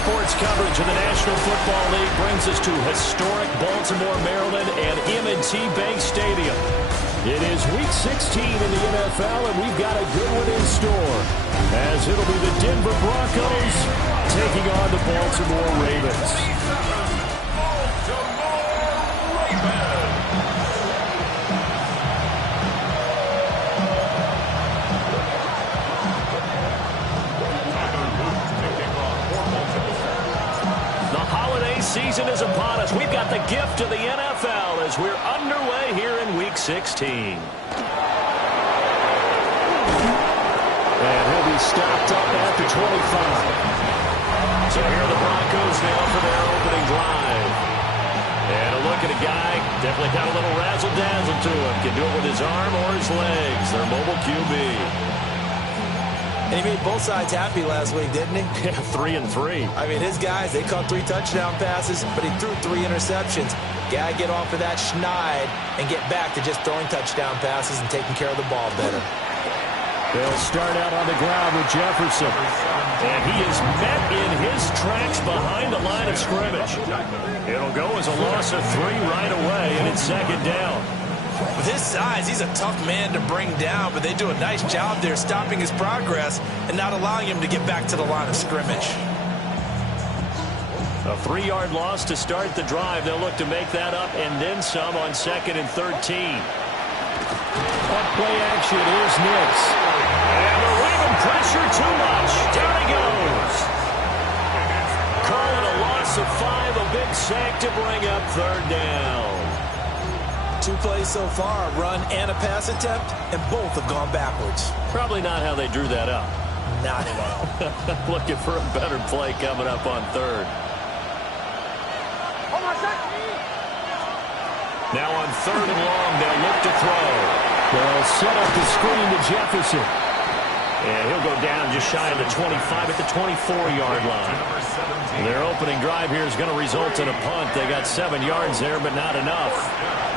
sports coverage of the National Football League brings us to historic Baltimore, Maryland, and M&T Bank Stadium. It is Week 16 in the NFL, and we've got a good one in store, as it'll be the Denver Broncos taking on the Baltimore Ravens. Season is upon us. We've got the gift of the NFL as we're underway here in Week 16. And he'll be stopped up at the 25. So here are the Broncos now for their opening drive. And a look at a guy, definitely got a little razzle-dazzle to him. Can do it with his arm or his legs. Their mobile QB. And he made both sides happy last week, didn't he? Yeah, 3 and 3. I mean, his guys, they caught 3 touchdown passes, but he threw 3 interceptions. Got to get off of that schneid and get back to just throwing touchdown passes and taking care of the ball better. They'll start out on the ground with Jefferson. And he is met in his tracks behind the line of scrimmage. It'll go as a loss of 3 right away, and it's second down. With his size, he's a tough man to bring down, but they do a nice job there stopping his progress and not allowing him to get back to the line of scrimmage. A 3-yard loss to start the drive. They'll look to make that up and then some on 2nd and 13. On play action, here's Nix. And the Raven pressure too much. Down he goes. Calling a loss of 5, a big sack to bring up 3rd down. 2 plays so far, a run and a pass attempt, and both have gone backwards. Probably not how they drew that up. Not at all. Looking for a better play coming up on 3rd. Now on 3rd and long, they'll look to throw. They'll set up the screen to Jefferson. And he'll go down just shy of the 25 at the 24-yard line. Their opening drive here is going to result in a punt. They got 7 yards there, but not enough.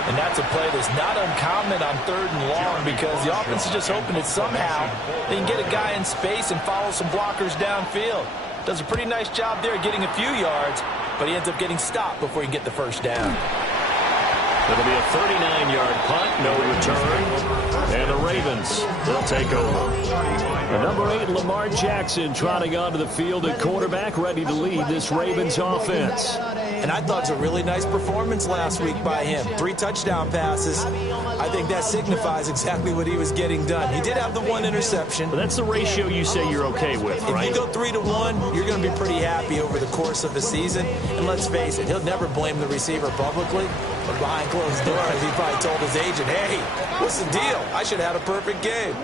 And that's a play that's not uncommon on 3rd and long because the offense is just hoping that somehow they can get a guy in space and follow some blockers downfield. Does a pretty nice job there getting a few yards, but he ends up getting stopped before he can get the first down. It'll be a 39-yard punt, no return, and the Ravens will take over. The number 8, Lamar Jackson, trotting onto the field at quarterback, ready to lead this Ravens offense. And I thought it was a really nice performance last week by him. 3 touchdown passes. I think that signifies exactly what he was getting done. He did have the 1 interception. But that's the ratio you say you're okay with, right? If you go 3-1, you're going to be pretty happy over the course of the season. And let's face it, he'll never blame the receiver publicly. But behind closed doors, he probably told his agent, hey, what's the deal? I should have had a perfect game.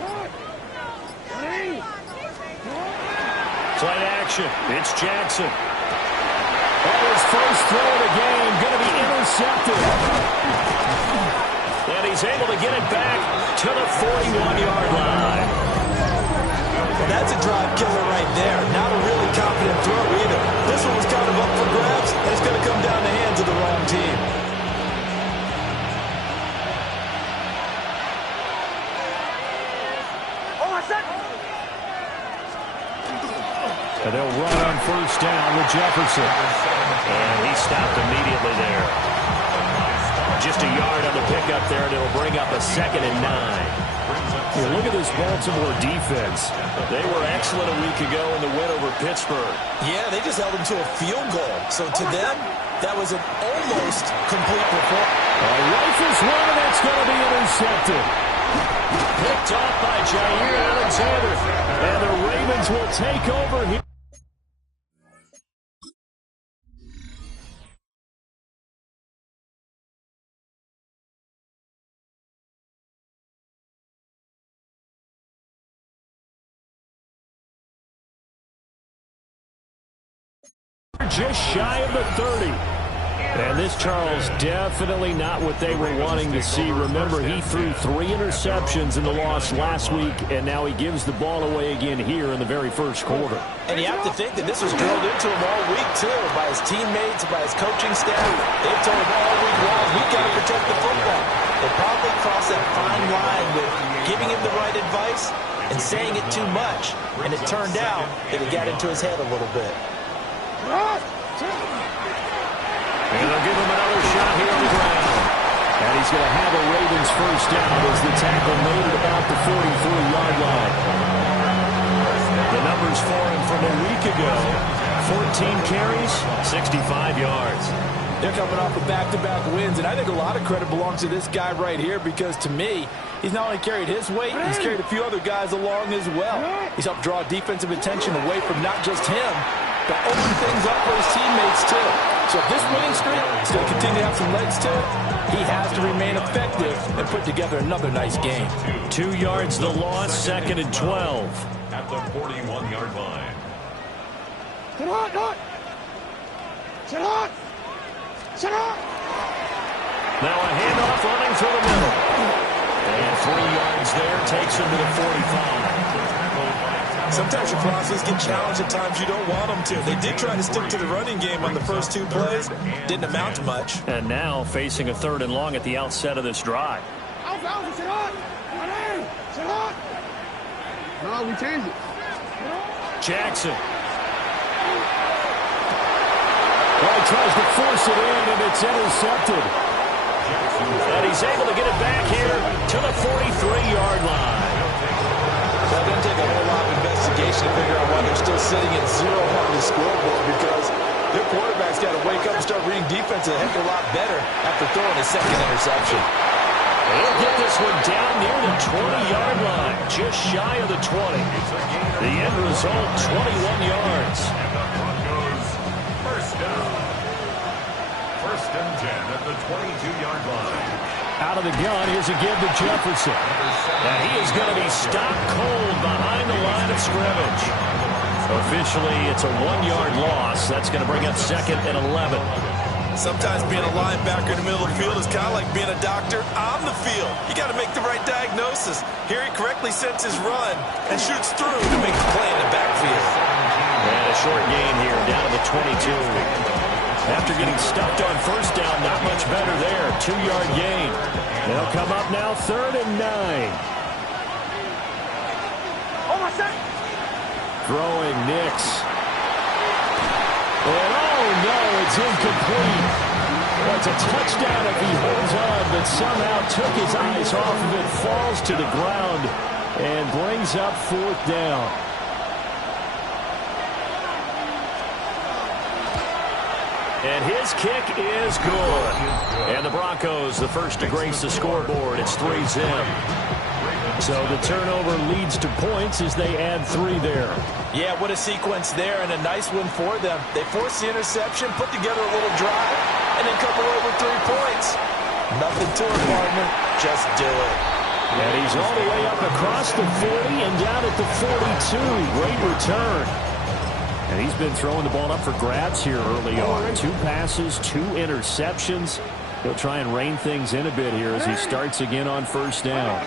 Play action. It's Jackson. His first throw of the game going to be intercepted. And he's able to get it back to the 41-yard line. Well, that's a drive killer right there. Not a really confident throw either. This one was kind of up for grabs, and it's going to come down the hands of the wrong team. And they'll run on first down with Jefferson. And he stopped immediately there. Just a yard on the pickup there, and it'll bring up a 2nd and 9. Hey, look at this Baltimore defense. They were excellent a week ago in the win over Pittsburgh. Yeah, they just held them to a field goal. So to them, that was an almost complete performance. A rifles one, and that's going to be intercepted. Picked off by Jair Alexander. And the Ravens will take over here. Just shy of the 30. And this Charles definitely not what they were wanting to see. Remember, he threw 3 interceptions in the loss last week, and now he gives the ball away again here in the very first quarter. And you have to think that this was drilled into him all week, too, by his teammates, by his coaching staff. They've told him all week long, we've got to protect the football. They probably crossed that fine line with giving him the right advice and saying it too much. And it turned out that it got into his head a little bit. And they'll give him another shot here on the ground. And he's going to have a Ravens first down as the tackle made at about the 43-yard line. The numbers for him from a week ago: 14 carries, 65 yards. They're coming off of back-to-back wins, and I think a lot of credit belongs to this guy right here because, to me, he's not only carried his weight, he's carried a few other guys along as well. He's helped draw defensive attention away from not just him, but open things up for his teammates, too. So if this winning streak is going to continue to have some legs to it, he has to remain effective and put together another nice game. 2 yards the loss, 2nd and 12. At the 41-yard line. Now a handoff running through the middle. And 3 yards there takes him to the 45. Sometimes your crosses get challenged at times you don't want them to. They did try to stick to the running game on the first 2 plays. Didn't amount to much. And now facing a 3rd and long at the outset of this drive. No, we changed it. Jackson. Well, he tries to force it in, and it's intercepted. And he's able to get it back here to the 43-yard line. Well, it doesn't take a whole lot of investigation to figure out why they're still sitting at 0 on the scoreboard, because their quarterback's got to wake up and start reading defense a heck of a lot better after throwing his 2nd interception. He'll get this one down near the 20-yard line, just shy of the 20. The end result, 21 yards. First down. 1st and 10 at the 22-yard line. Out of the gun, here's a give to Jefferson. And he is going to be stopped cold behind the line of scrimmage. Officially, it's a 1-yard loss. That's going to bring up 2nd and 11. Sometimes being a linebacker in the middle of the field is kind of like being a doctor on the field. You got to make the right diagnosis. Here he correctly sets his run and shoots through to make the play in the backfield. And a short gain here, down to the 22. After getting stuffed on first down, not much better there. 2-yard gain. They'll come up now 3rd and 9. Throwing Nix. And oh no, it's incomplete. Well, it's a touchdown if he holds on, but somehow took his eyes off of it, falls to the ground, and brings up 4th down. And his kick is good. And the Broncos, the first to grace the scoreboard. It's 3-zip. So the turnover leads to points as they add 3 there. Yeah, what a sequence there, and a nice one for them. They forced the interception, put together a little drive, and then come away with 3 points. Nothing to it, partner. Just do it. And he's all the way up across the 40 and down at the 42. Great return. And he's been throwing the ball up for grabs here early on. 2 passes, 2 interceptions. He'll try and rein things in a bit here as he starts again on first down.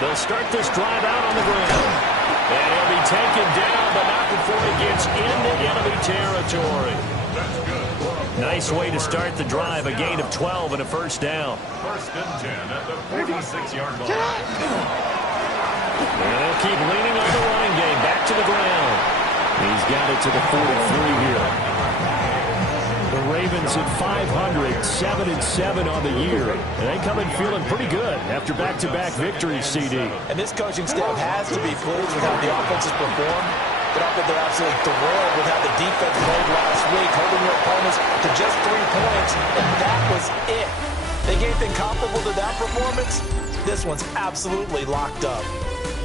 They'll start this drive out on the ground. And he'll be taken down, but not before he gets into enemy territory. Nice way to start the drive. A gain of 12 and a first down. 1st and 10 at the 46-yard line. And they'll keep leaning on the running game. Back to the ground. He's got it to the 43 here. The Ravens at 500, 7-7 on the year. And they come in feeling pretty good after back-to-back victories, CD. And this coaching staff has to be pleased with how the offense has performed. But I think they're absolutely thrilled with how the defense played last week, holding their opponents to just 3 points, and that was it. They gave anything comparable to that performance? This one's absolutely locked up.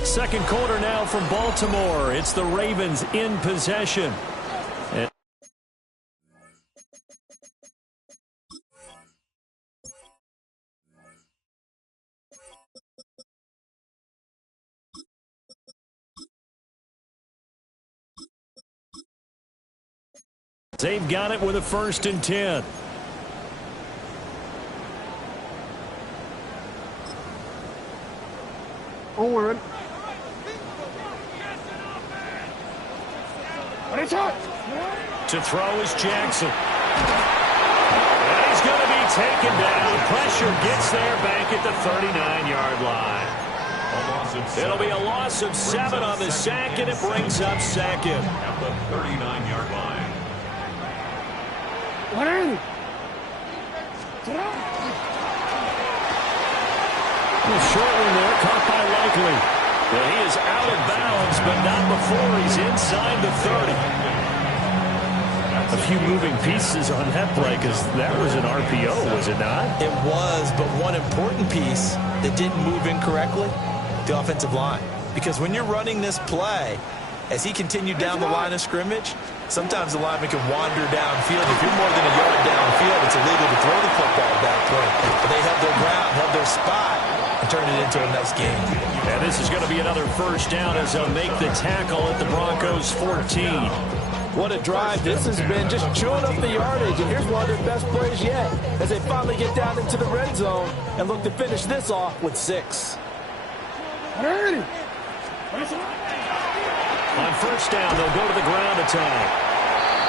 Second quarter now from Baltimore. It's the Ravens in possession. They've got it with a 1st and 10. Onward. To throw is Jackson. And he's going to be taken down. Pressure gets there back at the 39-yard line. It'll be a loss of 7 on the sack, and it brings up second. At the 39-yard line. 180. Short one there, caught by Likely. Well, he is out of bounds, but not before he's inside the 30. A few moving pieces on that play, because that was an RPO, was it not? It was, but one important piece that didn't move incorrectly, the offensive line. Because when you're running this play, as he continued down the line of scrimmage, sometimes the lineman can wander downfield. If you're more than a yard downfield, it's illegal to throw the football at that point. But they held their ground, held their spot, and turned it into a nice game. And this is going to be another first down as they'll make the tackle at the Broncos 14. What a drive this has been, just chewing up the yardage. And here's one of their best plays yet as they finally get down into the red zone and look to finish this off with 6. 180. On first down, they'll go to the ground attack.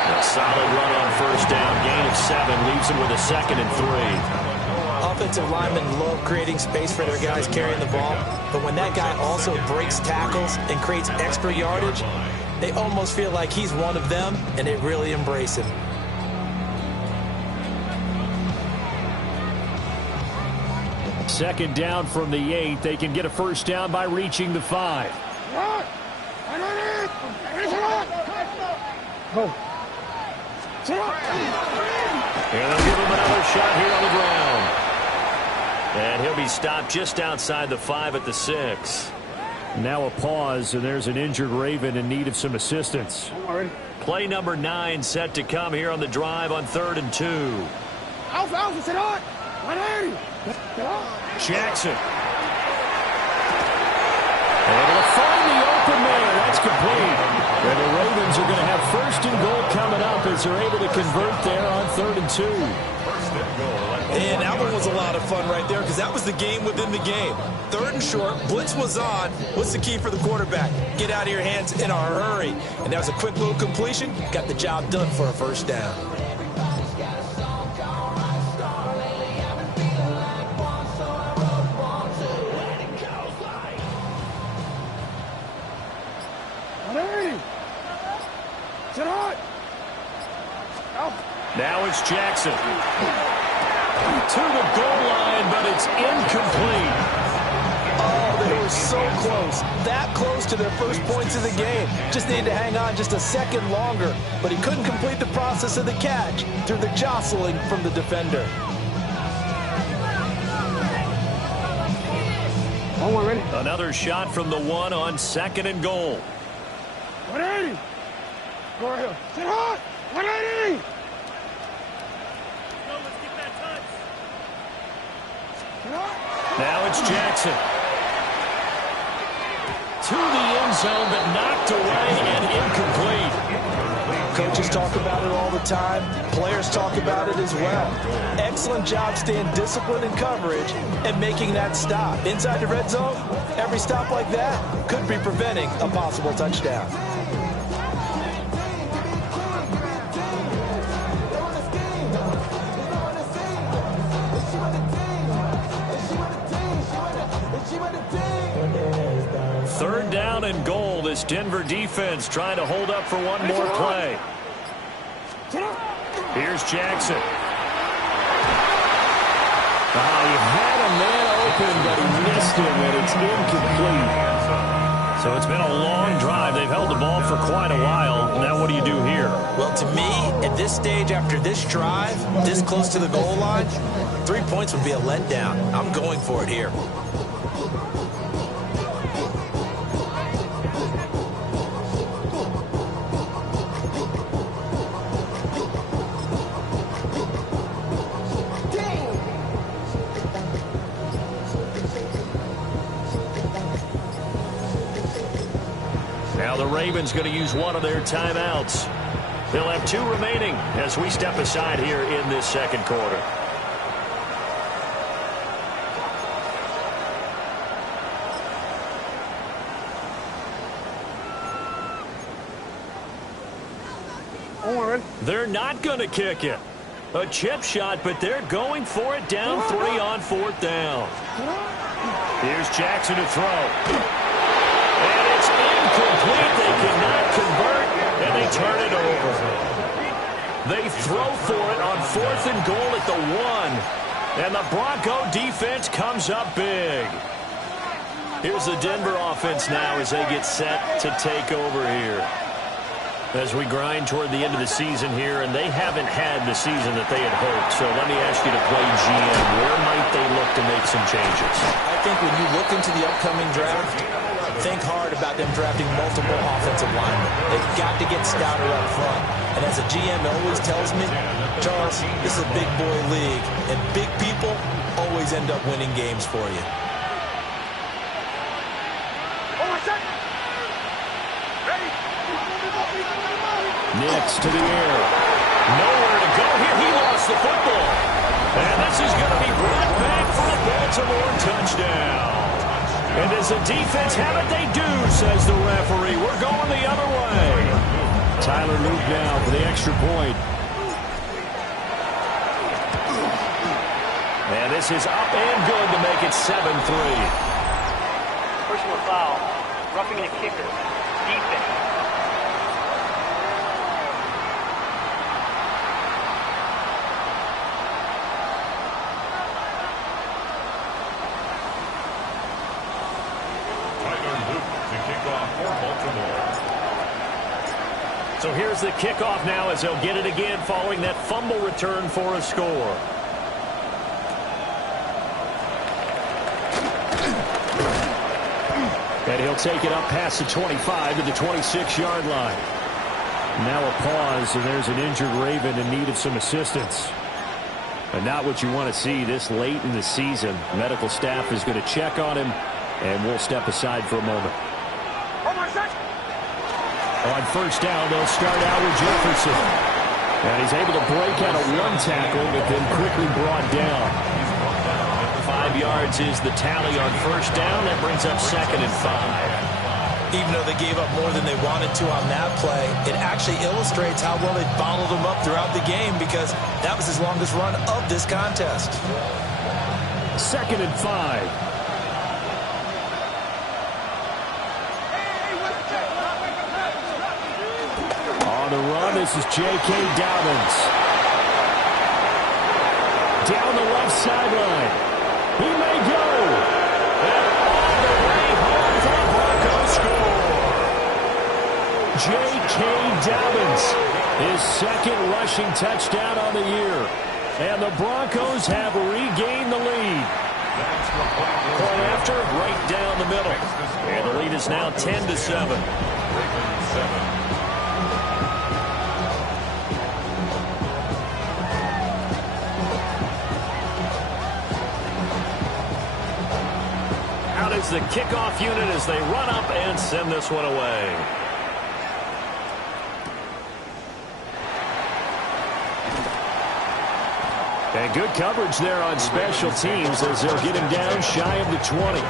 A solid run on first down, gain of 7, leaves them with a 2nd and 3. Offensive linemen love creating space for their guys carrying the ball, but when that guy also breaks tackles and creates extra yardage, they almost feel like he's one of them, and they really embrace him. Second down from the 8. They can get a first down by reaching the 5. Go. And they'll give him another shot here on the ground. And he'll be stopped just outside the 5 at the 6. Now a pause, and there's an injured Raven in need of some assistance. Play number 9 set to come here on the drive on 3rd and 2. Alpha, sit on. 180. Jackson. Able to find the open man. That's complete. And the Ravens are going to have 1st and goal coming up as they're able to convert there on 3rd and 2. And that one was a lot of fun right there because that was the game within the game. 3rd and short, blitz was on. What's the key for the quarterback? Get out of your hands in a hurry. And that was a quick little completion. Got the job done for a first down. Now it's Jackson. To the goal line, but it's incomplete. Oh, they were so close. That close to their first points of the game. Just needed to hang on just a second longer. But he couldn't complete the process of the catch through the jostling from the defender. Another shot from the 1 on 2nd and goal. 180. Go ahead. Sit hot. 180. Now it's Jackson. To the end zone, but knocked away and incomplete. Coaches talk about it all the time. Players talk about it as well. Excellent job staying disciplined in coverage and making that stop. Inside the red zone, every stop like that could be preventing a possible touchdown. Third down and goal. This Denver defense trying to hold up for one more play. Here's Jackson. He had a man open, but he missed him, and it's incomplete. So it's been a long drive. They've held the ball for quite a while. Now what do you do here? Well, to me, at this stage, after this drive, this close to the goal line, 3 points would be a letdown. I'm going for it here. Now the Ravens going to use one of their timeouts. They'll have 2 remaining as we step aside here in this second quarter. They're not going to kick it. A chip shot, but they're going for it down 3 on 4th down. Here's Jackson to throw. And it's incomplete. They cannot convert, and they turn it over. They throw for it on 4th and goal at the 1. And the Bronco defense comes up big. Here's the Denver offense now as they get set to take over here. As we grind toward the end of the season here, and they haven't had the season that they had hoped. So let me ask you to play GM. Where might they look to make some changes? I think when you look into the upcoming draft, think hard about them drafting multiple offensive linemen. They've got to get stouter up front. And as a GM always tells me, Charles, this is a big boy league, and big people always end up winning games for you. Nix to the air. Nowhere to go here. He lost the football. And this is going to be brought back for a Baltimore touchdown. And does the defense have it? They do, says the referee. We're going the other way. Tyler Luke now for the extra point. And this is up and good to make it 7-3. Personal foul. Roughing the kicker. Defense. So here's the kickoff now as they'll get it again following that fumble return for a score. And he'll take it up past the 25 to the 26-yard line. Now a pause, and there's an injured Raven in need of some assistance. But not what you want to see this late in the season. Medical staff is going to check on him, and we'll step aside for a moment. On first down, they'll start out with Jefferson. And he's able to break out of one tackle, but then quickly brought down. 5 yards is the tally on first down. That brings up 2nd and 5. Even though they gave up more than they wanted to on that play, it actually illustrates how well they bottled them up throughout the game, because that was his longest run of this contest. 2nd and 5. On the run, this is J.K. Dobbins. Down the left sideline. He may go. And all the way home for the Broncos score. J.K. Dobbins, his 2nd rushing touchdown on the year. And the Broncos have regained the lead. Point after, right down the middle. And the lead is now 10-7. Is the kickoff unit as they run up and send this one away. And good coverage there on special teams as they'll get him down shy of the 20.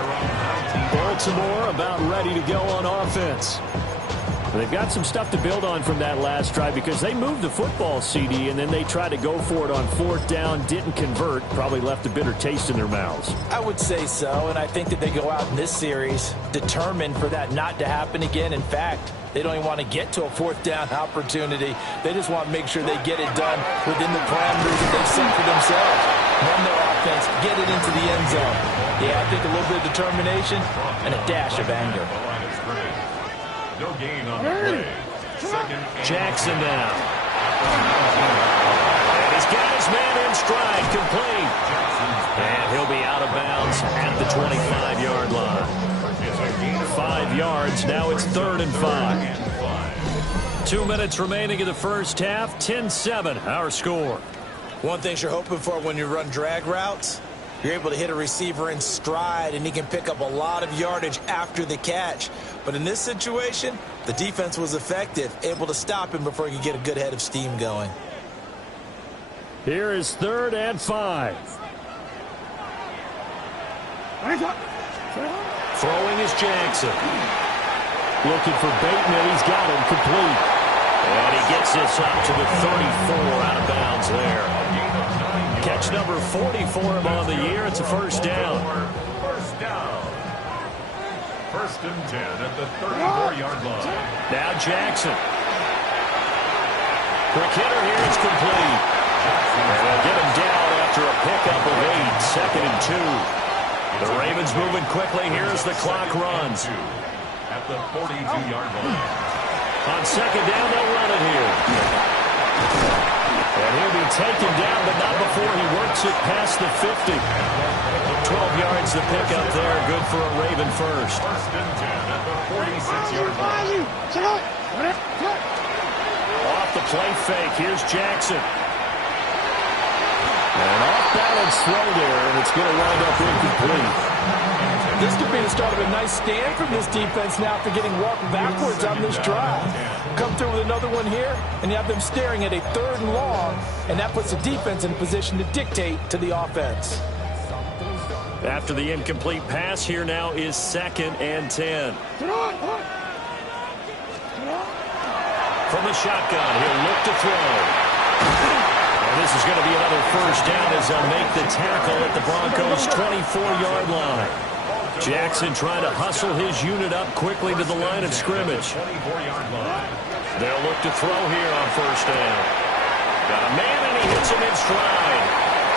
Baltimore about ready to go on offense. They've got some stuff to build on from that last drive because they moved the football, CD, and then they tried to go for it on 4th down, didn't convert, probably left a bitter taste in their mouths. I would say so, and I think that they go out in this series determined for that not to happen again. In fact, they don't even want to get to a 4th down opportunity. They just want to make sure they get it done within the parameters that they've set for themselves. Run their offense, get it into the end zone. Yeah, I think a little bit of determination and a dash of anger. No gain on the play. Jackson down. And he's got his man in stride, complete. And he'll be out of bounds at the 25-yard line. 5 yards, now it's 3rd and 5. 2 minutes remaining in the first half, 10-7, our score. One thing you're hoping for when you run drag routes, you're able to hit a receiver in stride, and he can pick up a lot of yardage after the catch. But in this situation, the defense was effective, able to stop him before he could get a good head of steam going. Here is 3rd and 5. Throwing is Jackson. Looking for Bateman. He's got him complete. And he gets this up to the 34 out of bounds there. Catch number 40 for him on the year. It's a first down. down. First and 10 at the 34-yard line. Now Jackson. Quick hitter here is complete. And they'll get him down after a pickup of 8. Second and 2. The Ravens moving quickly here as the clock runs. At the 42-yard line. On second down, they'll run it here. And he'll be taken down, but not before he works it past the 50. 12 yards the pickup there. Good for a Raven first. First and 10 at the 46-yard line. Off the play fake. Here's Jackson. An off-balance throw there, and it's going to wind up incomplete. This could be the start of a nice stand from this defense now after getting walked backwards on this drive. Come through with another one here, and you have them staring at a 3rd and long, and that puts the defense in a position to dictate to the offense. After the incomplete pass, here now is 2nd and 10. From the shotgun, he'll look to throw. And this is going to be another first down as they'll make the tackle at the Broncos' 24-yard line. Jackson trying to hustle his unit up quickly to the line of scrimmage. They'll look to throw here on first down. Got a man, and he hits him in stride.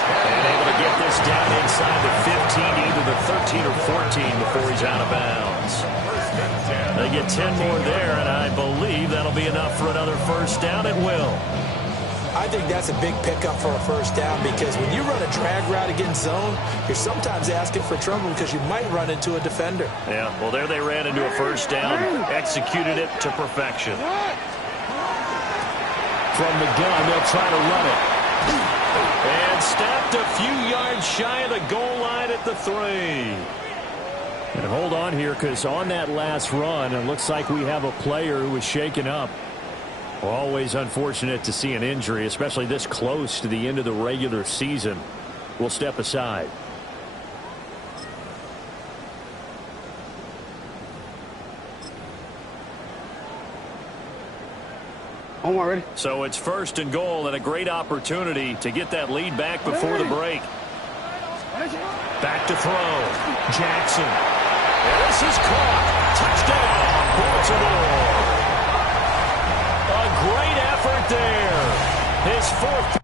And able to get this down inside the 15, either the 13 or 14 before he's out of bounds. They get 10 more there, and I believe that'll be enough for another first down. It will. I think that's a big pickup for a first down because when you run a drag route against zone, you're sometimes asking for trouble because you might run into a defender. Yeah, well, there they ran into a first down, executed it to perfection. From the gun, they'll try to run it. And stopped a few yards shy of the goal line at the 3. And hold on here because on that last run, it looks like we have a player who was shaken up. Always unfortunate to see an injury, especially this close to the end of the regular season. We'll step aside. Omar, ready? So it's 1st and goal and a great opportunity to get that lead back before the break. Back to throw. Jackson. And this is caught. Touchdown, Baltimore. A great effort there. His 4th.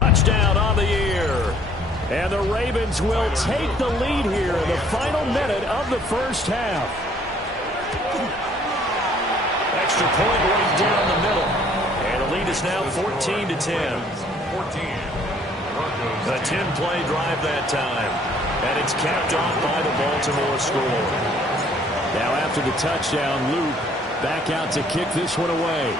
Touchdown on the year. And the Ravens will take the lead here in the final minute of the first half. Extra point right down the middle. And the lead is now 14-10. A 10-play drive that time. And it's capped off by the Baltimore score. Now after the touchdown, Luke back out to kick this one away.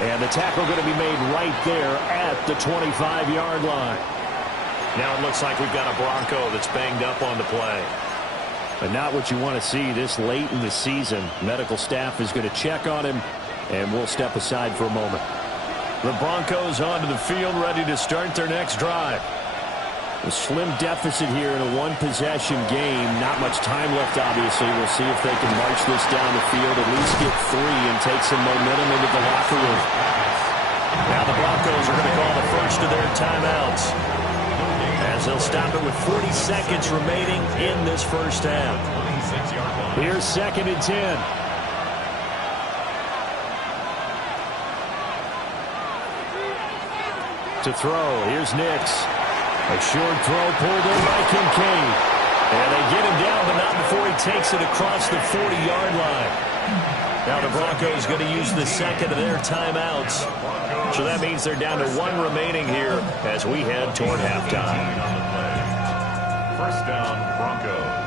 And the tackle going to be made right there at the 25-yard line. Now it looks like we've got a Bronco that's banged up on the play. But not what you want to see this late in the season. Medical staff is going to check on him, And we'll step aside for a moment. The Broncos onto the field, ready to start their next drive. A slim deficit here in a one-possession game. Not much time left, obviously. We'll see if they can march this down the field, at least get 3 and take some momentum into the locker room. Now the Broncos are going to call the first of their timeouts, as they'll stop it with 40 seconds remaining in this first half. Here's 2nd and 10. To throw, here's Nix. A short throw pulled in by Kincaid. And they get him down, but not before he takes it across the 40-yard line. Now the Broncos going to use the second of their timeouts. So that means they're down to 1 remaining here as we head toward halftime. First down, Broncos.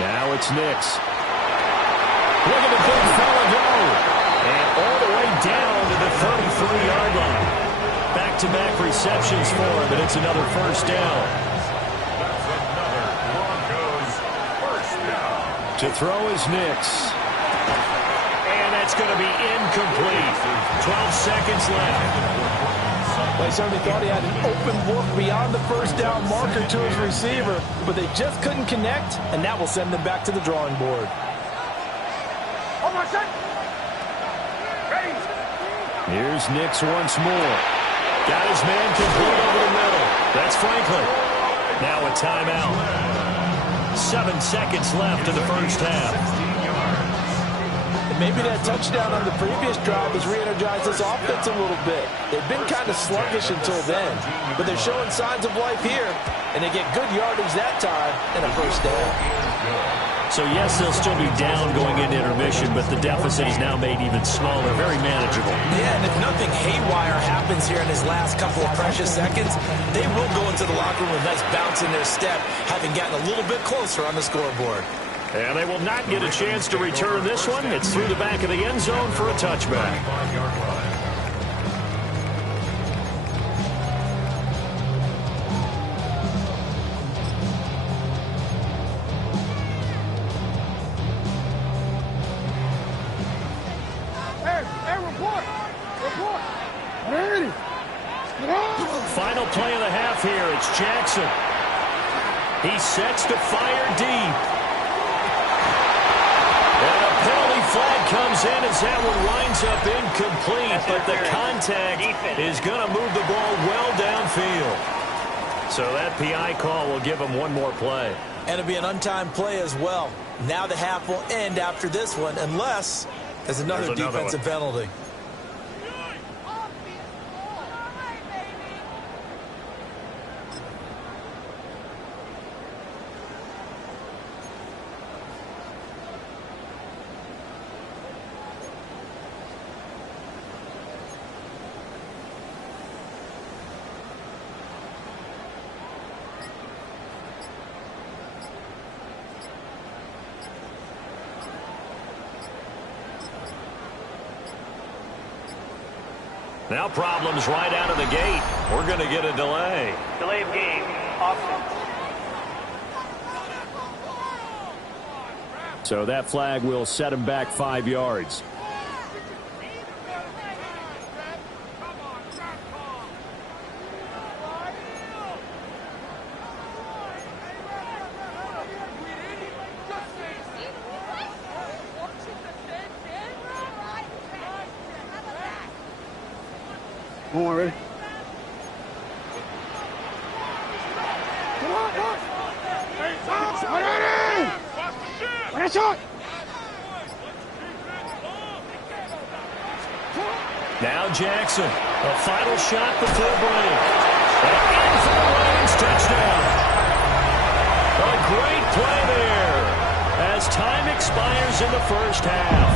Now it's Nix. Look at the big fella go. And all the way down to the 33-yard line. Back-to-back receptions for him, and it's another first down. That's another Broncos first down. To throw is Nix. And that's going to be incomplete. 12 seconds left. They certainly thought he had an open look beyond the first down marker to his receiver, but they just couldn't connect, and that will send them back to the drawing board. Here's Nix once more. Got his man complete over the middle. That's Franklin. Now a timeout. 7 seconds left in the first half. Maybe that touchdown on the previous drive has re-energized this offense a little bit. They've been kind of sluggish until then, but they're showing signs of life here, and they get good yardage that time and a first down. So, yes, they'll still be down going into intermission, but the deficit is now made even smaller, very manageable. Yeah, and if nothing haywire happens here in his last couple of precious seconds, they will go into the locker room with a nice bounce in their step, having gotten a little bit closer on the scoreboard. And they will not get a chance to return this one. It's through the back of the end zone for a touchback. Hey, report! Report! Ready! Final play of the half here. It's Jackson. He sets to fire deep. And a penalty flag comes in as that one winds up incomplete, but the contact is going to move the ball well downfield. So that PI call will give him one more play. And it'll be an untimed play as well. Now the half will end after this one, unless there's another defensive penalty. Now problems right out of the gate. We're going to get a delay. Delay of game, offense. So that flag will set him back 5 yards. Come on, ready? Come on, come on. Ready! Ready, shot! Now Jackson, a final shot before break. And in for the Ravens touchdown. A great play there as time expires in the first half.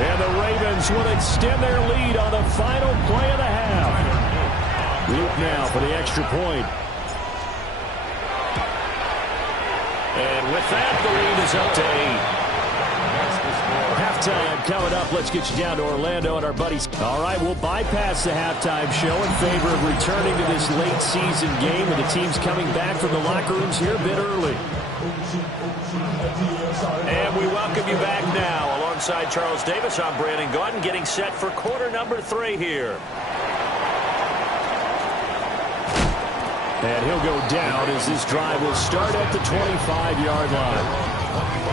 And the Ravens will extend their lead on the final play of the half. Luke now for the extra point. And with that, the lead is up to 8. halftime coming up. Let's get you down to Orlando and our buddies. All right, we'll bypass the halftime show in favor of returning to this late season game, and the team's coming back from the locker rooms here a bit early. And we welcome you back now. Alongside Charles Davis, I'm Brandon Gaudin, getting set for quarter number 3 here. And he'll go down as this drive will start at the 25-yard line.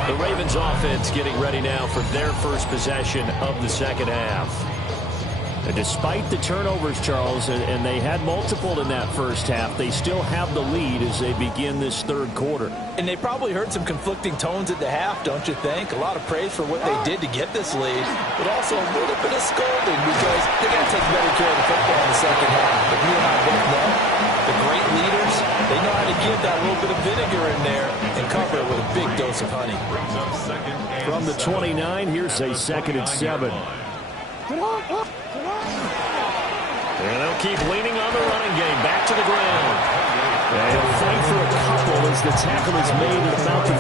The Ravens offense getting ready now for their first possession of the second half. And despite the turnovers, Charles, and they had multiple in that first half, they still have the lead as they begin this third quarter. And they probably heard some conflicting tones at the half, don't you think? A lot of praise for what they did to get this lead, but also a little bit of scolding because they got to take better care of the football in the second half. But you and I both know the great leaders, they know how to give that little bit of vinegar in there and cover it with a big dose of honey. From the 29, here's a 2nd and 7. And they'll keep leaning on the running game. Back to the ground. And he'll fight for a couple as the tackle is made at about the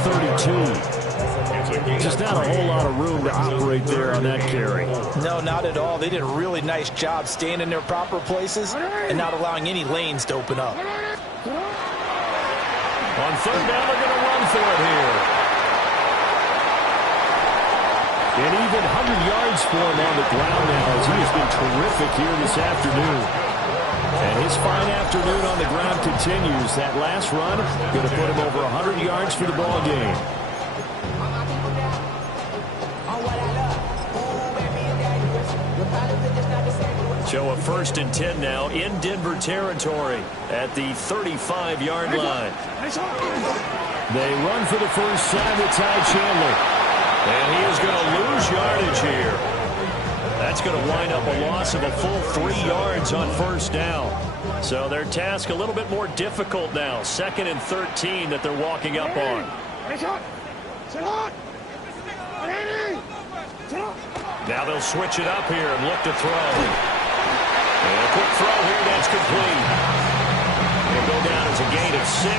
32. Just not a whole lot of room to operate there on that carry. No, not at all. They did a really nice job staying in their proper places and not allowing any lanes to open up. On third down, they're going to run for it here. And even 100 yards for him on the ground now as he has been terrific here this afternoon. And his fine afternoon on the ground continues. That last run going to put him over 100 yards for the ball game. So a 1st and 10 now in Denver territory at the 35-yard line. They run for the first time with Ty Chandler. And he is going to lose yardage here. That's going to wind up a loss of a full 3 yards on first down. So their task a little bit more difficult now. 2nd and 13 that they're walking up on. Now they'll switch it up here and look to throw. And a quick throw here, that's complete. It'll go down as a gain of 6.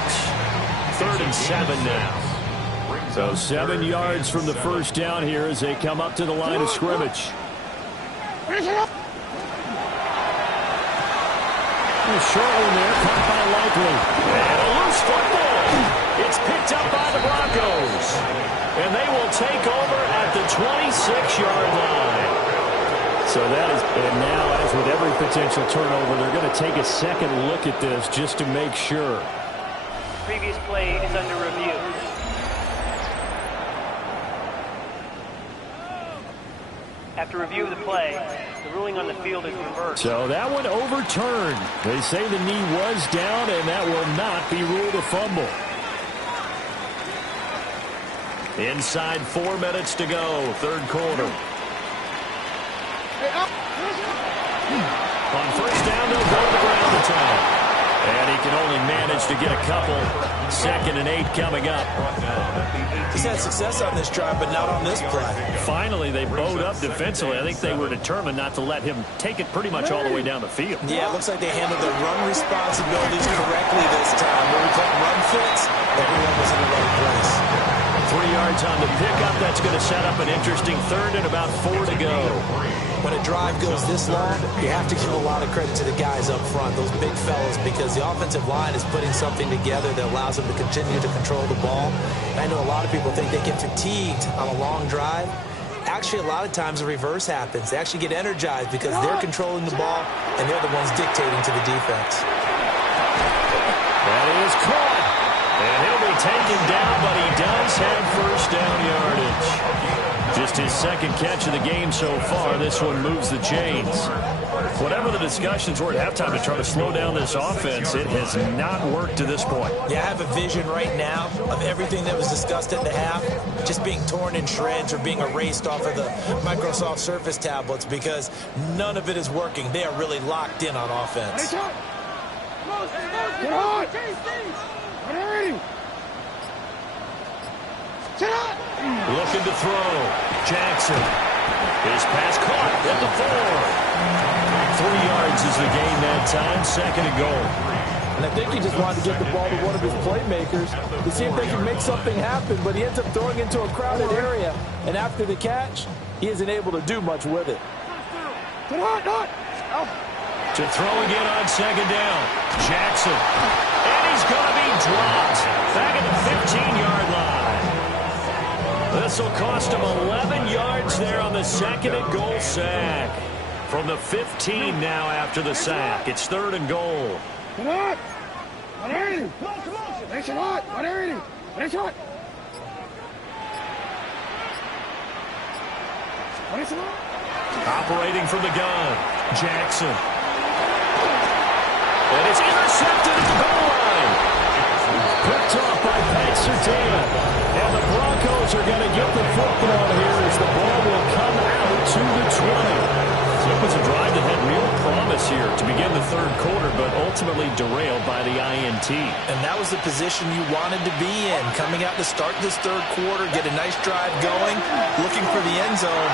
3rd and 7 now. So 7 yards from the first down here as they come up to the line of scrimmage. A short one there, caught by Likely. And a loose football. It's picked up by the Broncos. And they will take over at the 26-yard line. So that is, and now as with every potential turnover, they're going to take a second look at this just to make sure. Previous play is under review. After review of the play, the ruling on the field is reversed. So that one overturned. They say the knee was down, and that will not be ruled a fumble. Inside 4 minutes to go, third quarter. On first down, they'll go to the ground attack. And he can only manage to get a couple. 2nd and 8 coming up. He's had success on this drive, but not on this play. Finally, they bowed up defensively. I think they were determined not to let him take it pretty much all the way down the field. Yeah, it looks like they handled their run responsibilities correctly this time. When we call run fits, everyone was in the right place. 3 yards on the pickup. That's going to set up an interesting 3rd and about 4 to go. When a drive goes this long, you have to give a lot of credit to the guys up front, those big fellas, because the offensive line is putting something together that allows them to continue to control the ball. And I know a lot of people think they get fatigued on a long drive. Actually, a lot of times the reverse happens. They actually get energized because they're controlling the ball, and they're the ones dictating to the defense. That is caught. And he'll be taken down, but he does have first down yardage. Just his 2nd catch of the game so far. This one moves the chains. Whatever the discussions were at halftime to try to slow down this offense, it has not worked to this point. Yeah, I have a vision right now of everything that was discussed at the half just being torn in shreds or being erased off of the Microsoft Surface tablets because none of it is working. They are really locked in on offense. Get on! Ready! Sit up! Looking to throw. Jackson. His pass caught at the 4. 3 yards is the gain that time. 2nd and goal. And I think he just wanted to get the ball to one of his playmakers to see if they can make something happen, but he ends up throwing into a crowded area. And after the catch, he isn't able to do much with it. To throw again on second down. Jackson. And he's going to be dropped back at the 15-yard line. This will cost him 11 yards there on the second and goal sack. From the 15 now after the sack. It's 3rd and goal. Operating from the gun. Jackson. And it's intercepted at the goal line. Picked off by Pat Surtain. And the Broncos are going to get the football here as the ball will come out to the 20. So it was a drive that had real promise here to begin the 3rd quarter, but ultimately derailed by the INT. And that was the position you wanted to be in. Coming out to start this 3rd quarter, get a nice drive going, looking for the end zone,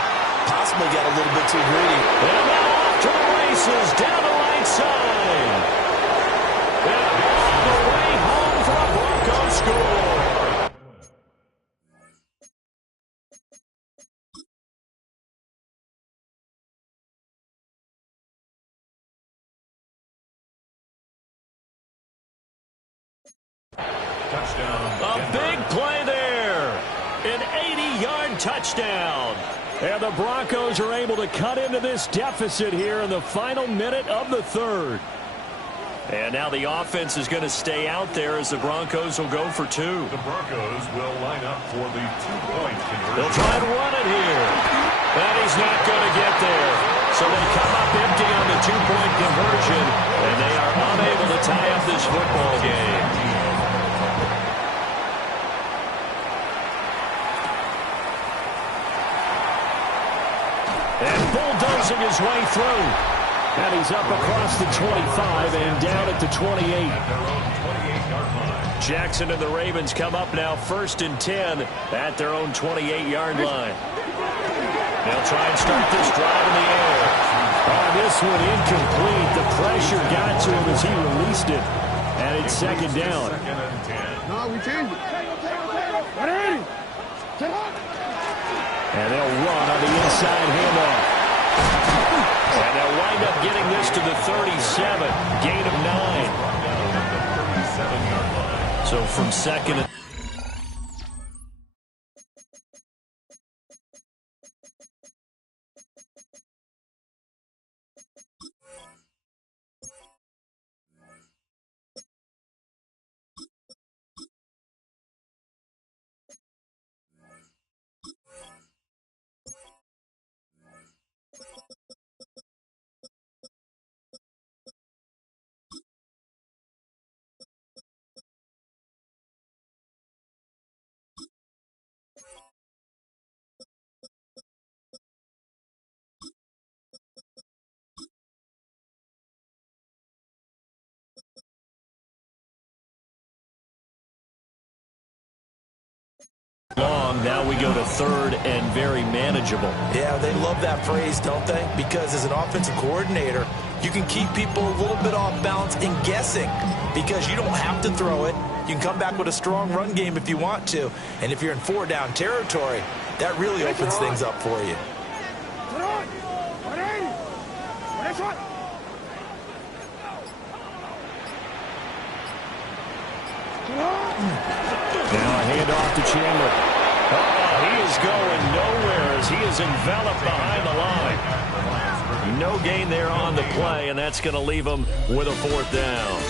possibly got a little bit too greedy. And now off to the races, down the right side. And all the way home for a Broncos score. Touchdown. A big play there. An 80-yard touchdown. And the Broncos are able to cut into this deficit here in the final minute of the 3rd. And now the offense is going to stay out there as the Broncos will go for 2. The Broncos will line up for the 2-point conversion. They'll try and run it here. And he's not going to get there. So they come up empty on the 2-point conversion, and they are unable to tie up this football game. And bulldozing his way through. And he's up across the 25 and down at the 28. Jackson and the Ravens come up now 1st and 10 at their own 28-yard line. They'll try and start this drive in the air. This one incomplete. The pressure got to him as he released it. And it's 2nd down. No, we changed it. And they'll run on the inside handoff. And they'll wind up getting this to the 37. Gain of 9. So from 2nd and long. Now we go to 3rd and very manageable. Yeah, they love that phrase, don't they? Because as an offensive coordinator, you can keep people a little bit off balance and guessing because you don't have to throw it. You can come back with a strong run game if you want to. And if you're in 4-down territory, that really opens things up for you. Now a handoff to Chandler. He is going nowhere as he is enveloped behind the line. No gain there on the play, and that's going to leave him with a 4th down.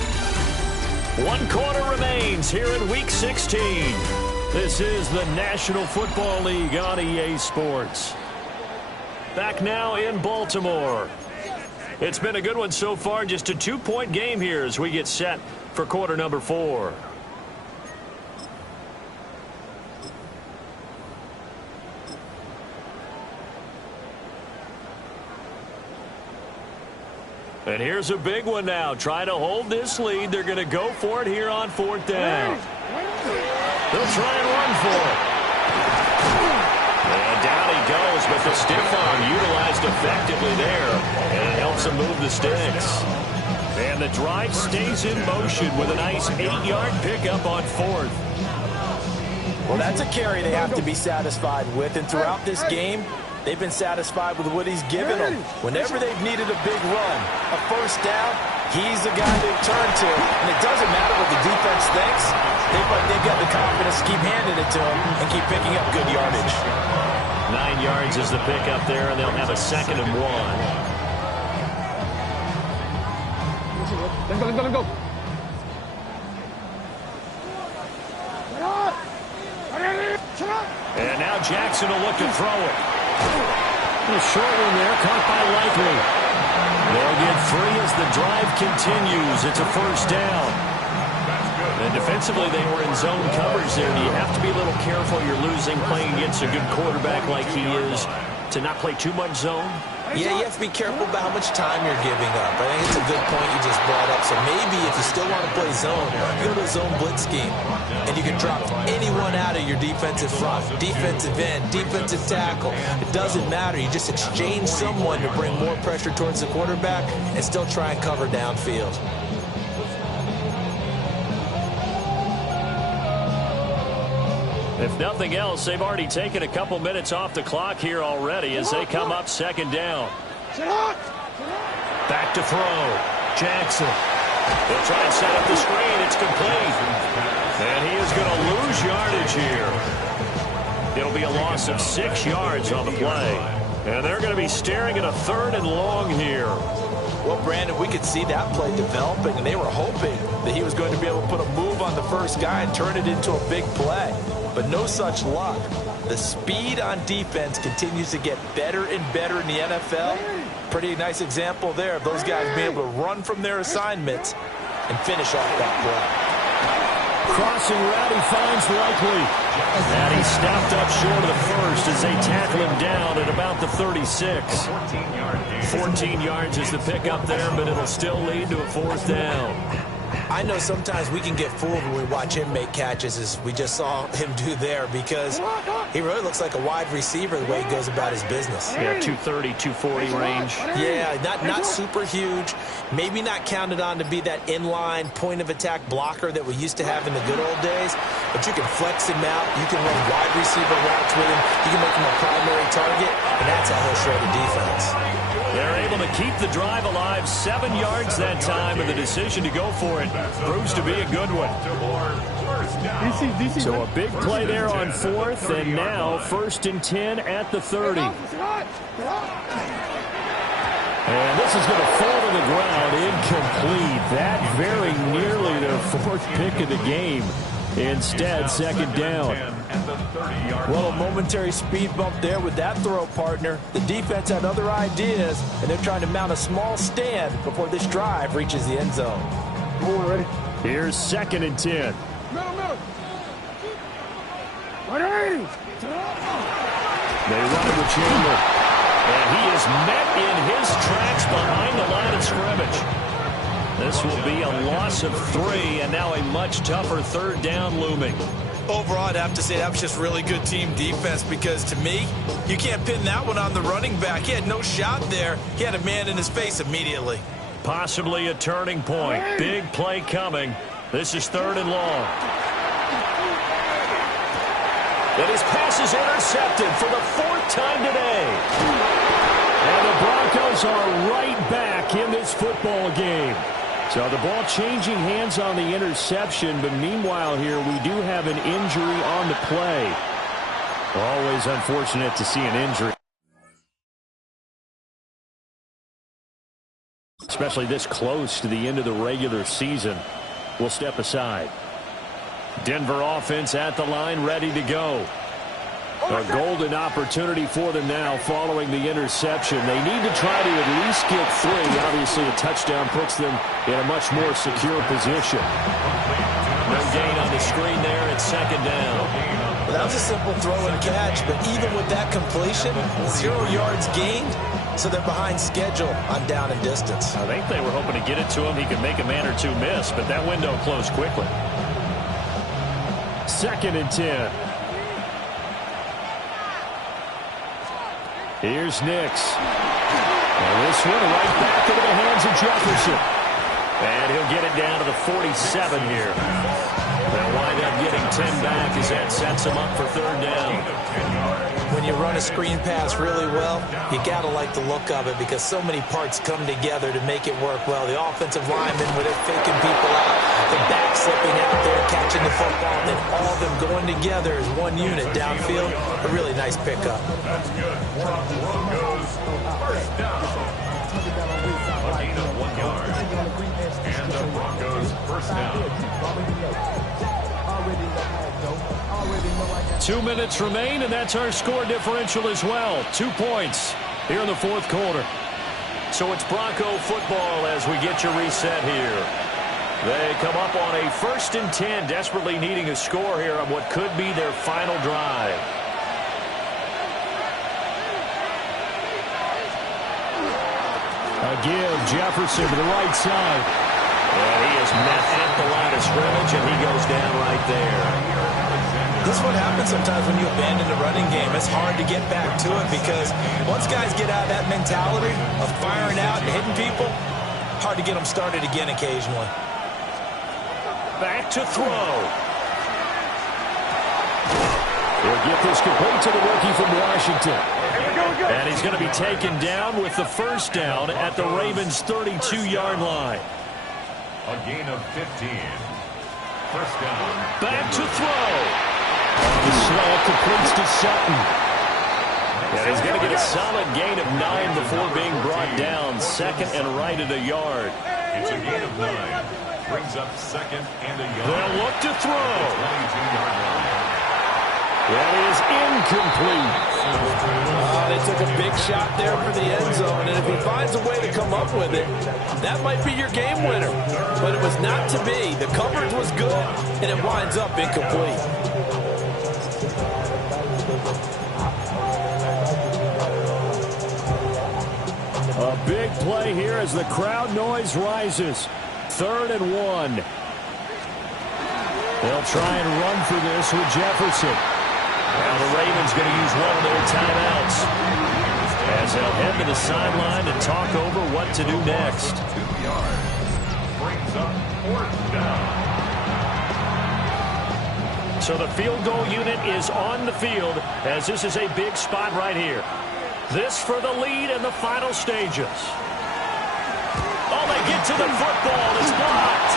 1 quarter remains here in Week 16. This is the National Football League on EA Sports. Back now in Baltimore. It's been a good one so far. Just a 2-point game here as we get set for quarter number 4. And here's a big one now. Trying to hold this lead. They're going to go for it here on 4th down. They'll try and run for it. And down he goes, but the stiff arm utilized effectively there. And it helps him move the sticks. And the drive stays in motion with a nice 8-yard pickup on 4th. Well, that's a carry they have to be satisfied with. And throughout this game, They've been satisfied with what he's given them. Whenever they've needed a big run, a first down, he's the guy they turn to. And it doesn't matter what the defense thinks. They've got the confidence to keep handing it to him and keep picking up good yardage. 9 yards is the pickup there, and they'll have a 2nd and 1. Let's go. And now Jackson will look to throw it. A short one there, caught by Likely. They'll get 3 as the drive continues. It's a first down. And defensively, they were in zone coverage there. You have to be a little careful. You're losing playing against a good quarterback like he is to not play too much zone. Yeah, you have to be careful about how much time you're giving up. I think it's a good point you just brought up. So maybe if you still want to play zone, you go to a zone blitz scheme. And you can drop anyone out of your defensive front, defensive end, defensive tackle. It doesn't matter. You just exchange someone to bring more pressure towards the quarterback and still try and cover downfield. If nothing else, they've already taken a couple minutes off the clock here already as they come up 2nd down. Back to throw. Jackson. They'll try and set up the screen. It's complete. And he is going to lose yardage here. It'll be a loss of 6 yards on the play. And they're going to be staring at a 3rd and long here. Well, Brandon, we could see that play developing, and they were hoping that he was going to be able to put a move on the first guy and turn it into a big play. But no such luck. The speed on defense continues to get better and better in the NFL. Pretty nice example there of those guys being able to run from their assignments and finish off that play. Crossing route, he finds Likely. And he stopped up short of the first as they tackle him down at about the 36. 14 yards is the pickup there, but it'll still lead to a 4th down. I know sometimes we can get fooled when we watch him make catches, as we just saw him do there, because he really looks like a wide receiver the way he goes about his business. Yeah, 230, 240 range. Yeah, not super huge. Maybe not counted on to be that inline point-of-attack blocker that we used to have in the good old days, but you can flex him out. You can run wide receiver routes with him. You can make him a primary target, and that's how he'll shred a defense. They're able to keep the drive alive. 7 yards that time, and the decision to go for it proves to be a good one. So a big play there on 4th, and now 1st and 10 at the 30. And this is going to fall to the ground, incomplete. That very nearly their 4th pick of the game. Instead, 2nd down. Well, a momentary speed bump there with that throw, partner. The defense had other ideas, and they're trying to mount a small stand before this drive reaches the end zone. Ready? Here's 2nd and 10. Middle. They run it with Chandler. And he is met in his tracks behind the line of scrimmage. This will be a loss of 3, and now a much tougher 3rd down looming. Overall, I'd have to say that was just really good team defense, because to me, you can't pin that one on the running back. He had no shot there. He had a man in his face immediately. Possibly a turning point. Big play coming. This is 3rd and long. And his pass is intercepted for the 4th time today. And the Broncos are right back in this football game. So the ball changing hands on the interception, but meanwhile here we do have an injury on the play. Always unfortunate to see an injury, especially this close to the end of the regular season. We'll step aside. Denver offense at the line, ready to go. A golden opportunity for them now following the interception. They need to try to at least get 3. Obviously, a touchdown puts them in a much more secure position. No gain on the screen there. It's 2nd down. Well, that was a simple throw and catch, but even with that completion, 0 yards gained, so they're behind schedule on down and distance. I think they were hoping to get it to him. He could make a man or two miss, but that window closed quickly. 2nd and 10. Here's Nix. And this one right back into the hands of Jefferson. And he'll get it down to the 47 here. They'll wind up getting 10 back as that sets them up for third down. When you run a screen pass really well, you got to like the look of it because so many parts come together to make it work well. The offensive linemen, where they're faking people out, the back slipping out there, catching the football, and then all of them going together as one unit downfield. A really nice pickup. That's good. Broncos first down. A gain of 1 yard. And the Broncos first down. 2 minutes remain, and that's our score differential as well. 2 points here in the fourth quarter. So it's Bronco football as we get you reset here. They come up on a 1st and 10, desperately needing a score here on what could be their final drive. A give, Jefferson to the right side. And he is met at the line of scrimmage, and he goes down right there. This is what happens sometimes when you abandon the running game. It's hard to get back to it because once guys get out of that mentality of firing out and hitting people, hard to get them started again occasionally. Back to throw. He'll get this complete to the rookie from Washington. And he's going to be taken down with the first down at the Ravens' 32-yard line. A gain of 15. First down. Back to throw. The slant completes to Sutton. And he's going to get a solid gain of 9 before being brought down. 2nd and right at a yard. It's a gain of 9. Brings up 2nd and a yard. They'll look to throw. 22-yard line. That is incomplete. They took a big shot there for the end zone, and if he finds a way to come up with it, that might be your game winner. But it was not to be. The coverage was good, and it winds up incomplete. A big play here as the crowd noise rises. 3rd and 1. They'll try and run for this with Jefferson. Now the Ravens going to use one of their timeouts as they'll head to the sideline and talk over what to do next. 2 yards. Brings up 4th down. So the field goal unit is on the field as this is a big spot right here. This for the lead in the final stages. Oh, they get to the football. It's blocked.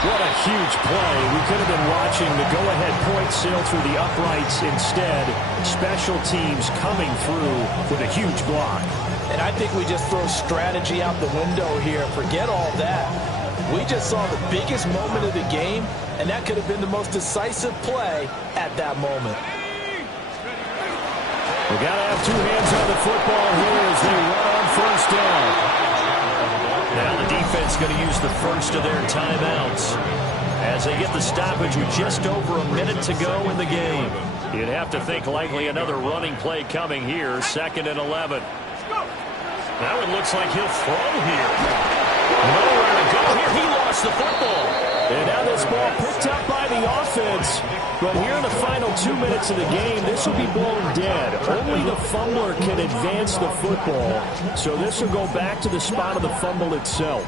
What a huge play. We could have been watching the go-ahead point sail through the uprights. Instead, special teams coming through with a huge block. And I think we just throw strategy out the window here. Forget all that. We just saw the biggest moment of the game, and that could have been the most decisive play at that moment. We got to have 2 hands on the football here as they run on 1st down. Now the defense going to use the first of their timeouts as they get the stoppage with just over a minute to go in the game. You'd have to think likely another running play coming here. 2nd and 11. Now it looks like he'll throw here. Nowhere to go here. He lost the football. And now this ball picked up by the offense. But here in the final 2 minutes of the game, this will be blown dead. Only the fumbler can advance the football. So this will go back to the spot of the fumble itself.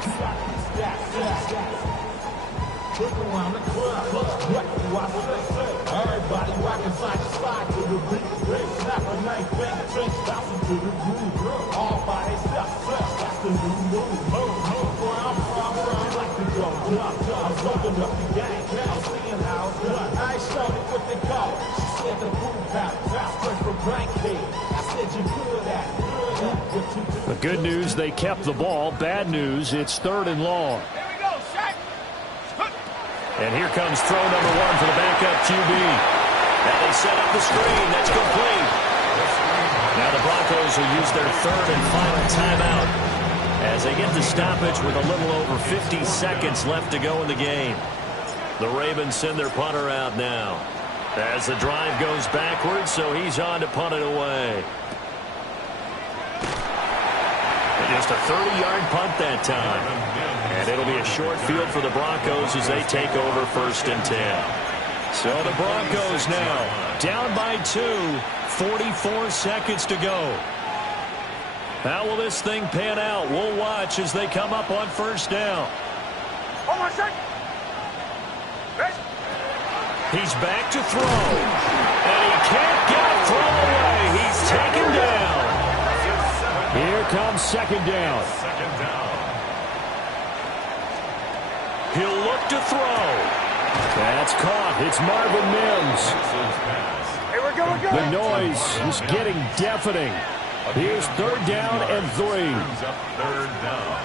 The good news, they kept the ball. Bad news, it's 3rd and long. And here comes throw number 1 for the backup QB. And they set up the screen. That's complete. Now the Broncos will use their 3rd and final timeout as they get the stoppage with a little over 50 seconds left to go in the game. The Ravens send their punter out now as the drive goes backwards, so he's on to punt it away. And just a 30-yard punt that time. And it'll be a short field for the Broncos as they take over 1st and 10. So the Broncos now down by 2, 44 seconds to go. How will this thing pan out? We'll watch as they come up on 1st down. He's back to throw. And he can't get a throw away. He's taken down. Here comes second down. Second down. He'll look to throw. That's caught. It's Marvin Mims. Hey, we're going good. The noise is getting deafening. Here's third down and 3. Brings up third down.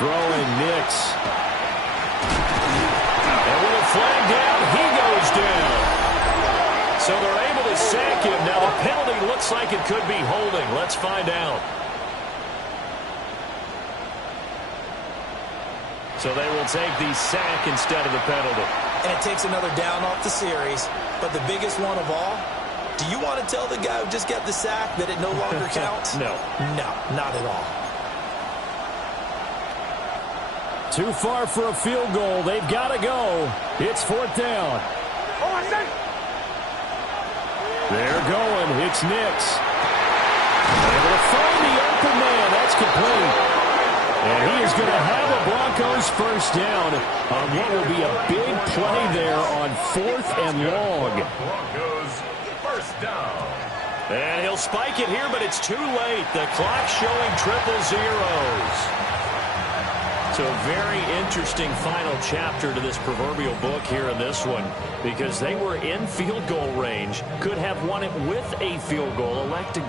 Throwing Nix. And with a flag down, he goes down. So they're able to sack him. Now the penalty looks like it could be holding. Let's find out. So they will take the sack instead of the penalty. And it takes another down off the series. But the biggest one of all, do you want to tell the guy who just got the sack that it no longer counts? No. No, not at all. Too far for a field goal. They've got to go. It's fourth down. They're going. It's Nix. Able to find the open man. That's complete. And he is going to have a Broncos first down on what will be a big play there on 4th and long. Broncos first down. And he'll spike it here, but it's too late. The clock showing 000. So a very interesting final chapter to this proverbial book here in this one, because they were in field goal range, could have won it with a field goal, elect to